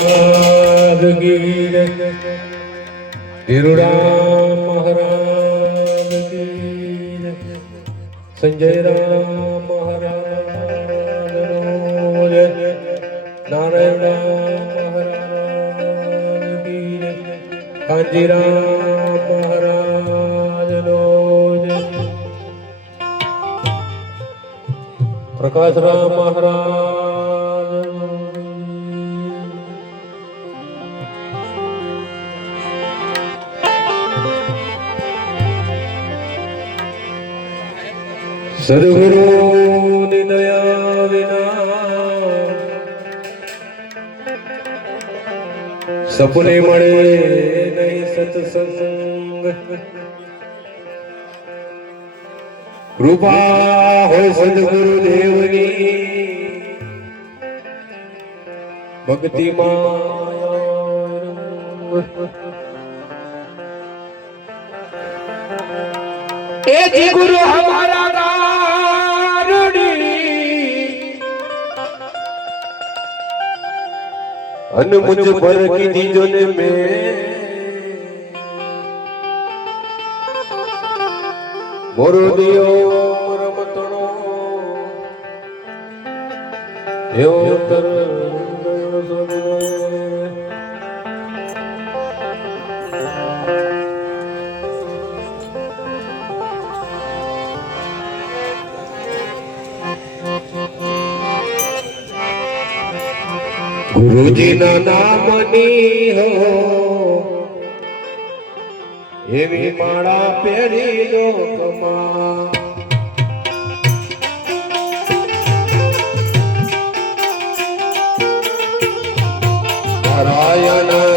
જય. વીરુરામ મહારાજ. સંજય રામ મહારાજ. નારાયણ મહારાજ. કાંજીરામ મહારાજ પ્રકાશ રામ મહારાજ સદગુરુની દયા વિના સપને મળે નહીં સત્સંગ કૃપા હોય સદગુરુ દેવની ભક્તિ એ જી ગુરુ હમારા અન મુજ પર કી દીજો ને મે. મોરો દિયો રમતણો એવો તર ગુરુજીના નામની હો. એવી માળા પહેરી લોકમાં. નારાયણ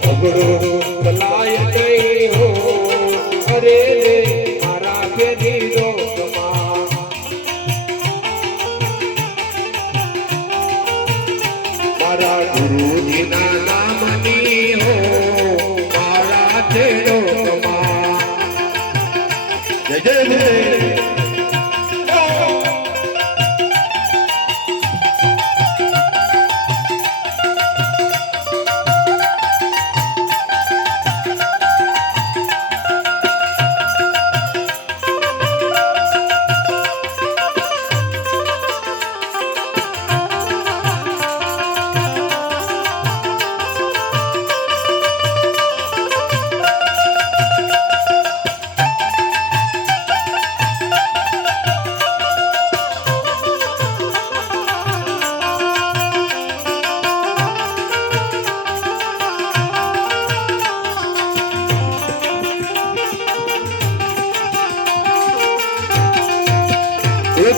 ખોટું લેવાય નહીં હો અરે રે મારા પેઢી.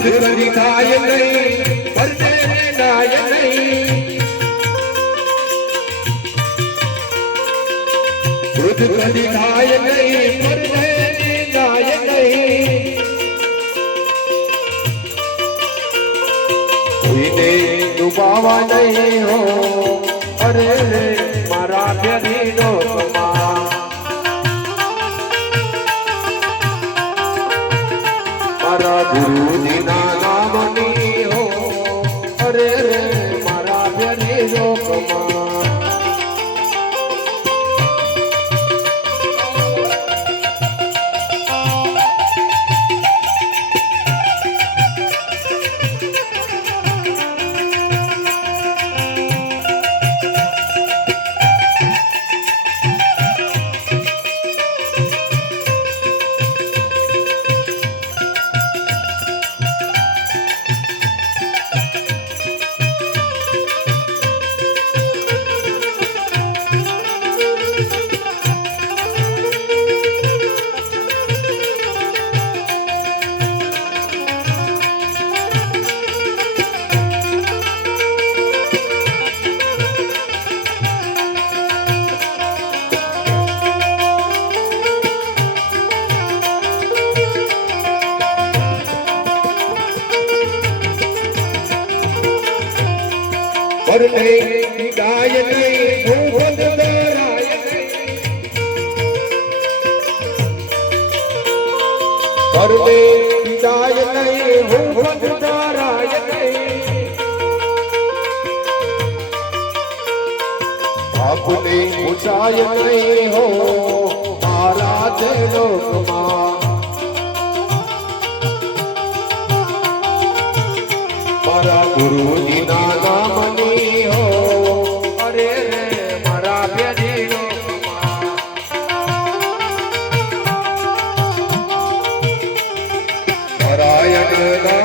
એક કરી ખાય નહીં પરને નાય નહીં વૃદ્ધ કદી ખાય નહીં પરને નાય નહીં કોઈને ડૂબાવા નહીં હો અરે રે બેની લોકમાં और मेरी गायन और गायन अपने ऊंचाई हो महाराज लोकमा। गुरु जी नाना નારાયણ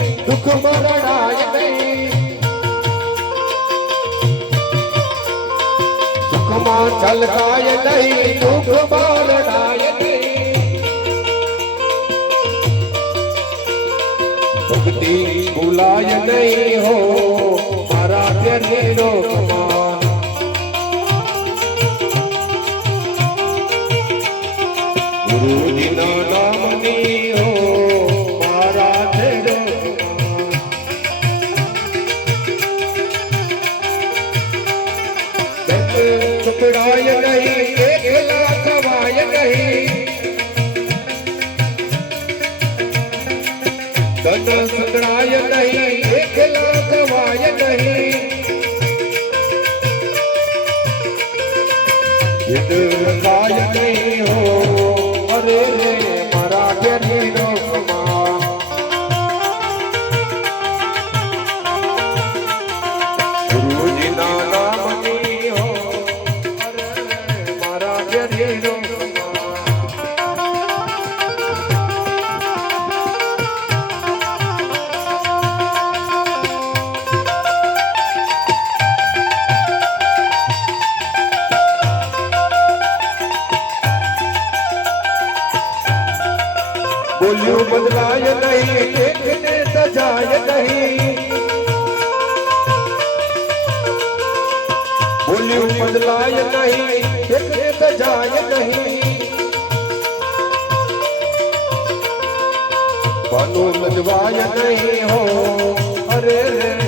નહીં મરણાય નહીં દુઃખમાં છલકાય નહીં દુઃખ મરણાય ભક્તિ ભૂલાય નહીં હો મારા પ્યારી કવાય નહીં નહીં એકને સજાય નહીં બોલ્યું બદલાય નહીં એકને સજાય નહીં બનું લજવાય નહીં હો અરે રે